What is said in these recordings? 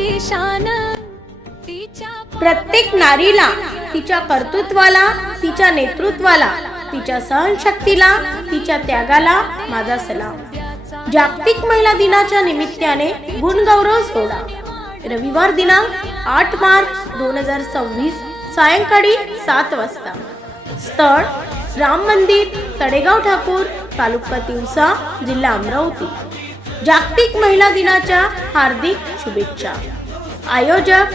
तिची शान तिच्या प्रत्येक नारीला तिच्या कर्तृत्वाला, तिच्या नेतृत्वाला, तिच्या सहनशक्तीला, तिच्या त्यागाला माझा सलाम. जागतिक महिला दिनाच्या निमित्ताने गुणगौरव सोहळा रविवार दिनांक 8 मार्च 2026 सायंकाळी 7 वाजता. स्थळ राम मंदिर, तडेगाव ठाकूर, तालुका तिवसा, जिल्हा अमरावती. जागतिक महिला दिनाच्या हार्दिक शुभेच्छा. आयोजक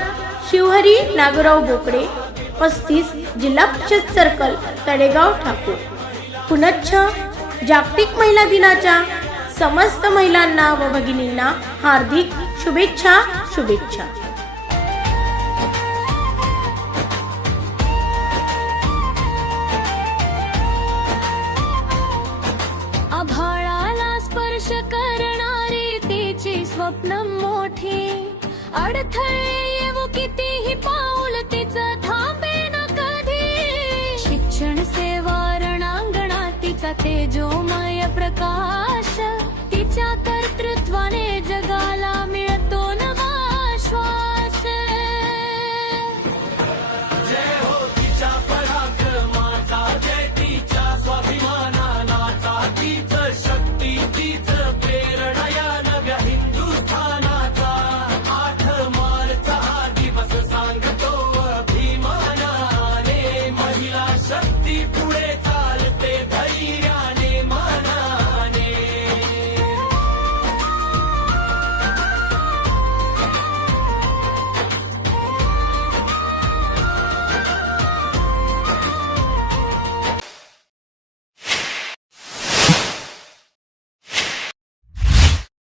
शिवहरी नागराव बोकडे, 35, जिल्हा परिषद सर्कल, तडेगाव ठाकूर. पुनच्छ जागतिक महिला दिनाच्या समस्त महिलांना व भगिनींना हार्दिक शुभेच्छा. शुभेच्छा. आभाळाला स्पर्श करणारी तिची स्वप्न मोठी, अडथळे येवो कितीही पाऊल तिचं थांबे न कधी. शिक्षण सेवा रणांगणात तिचा तेजोमय प्रकाश,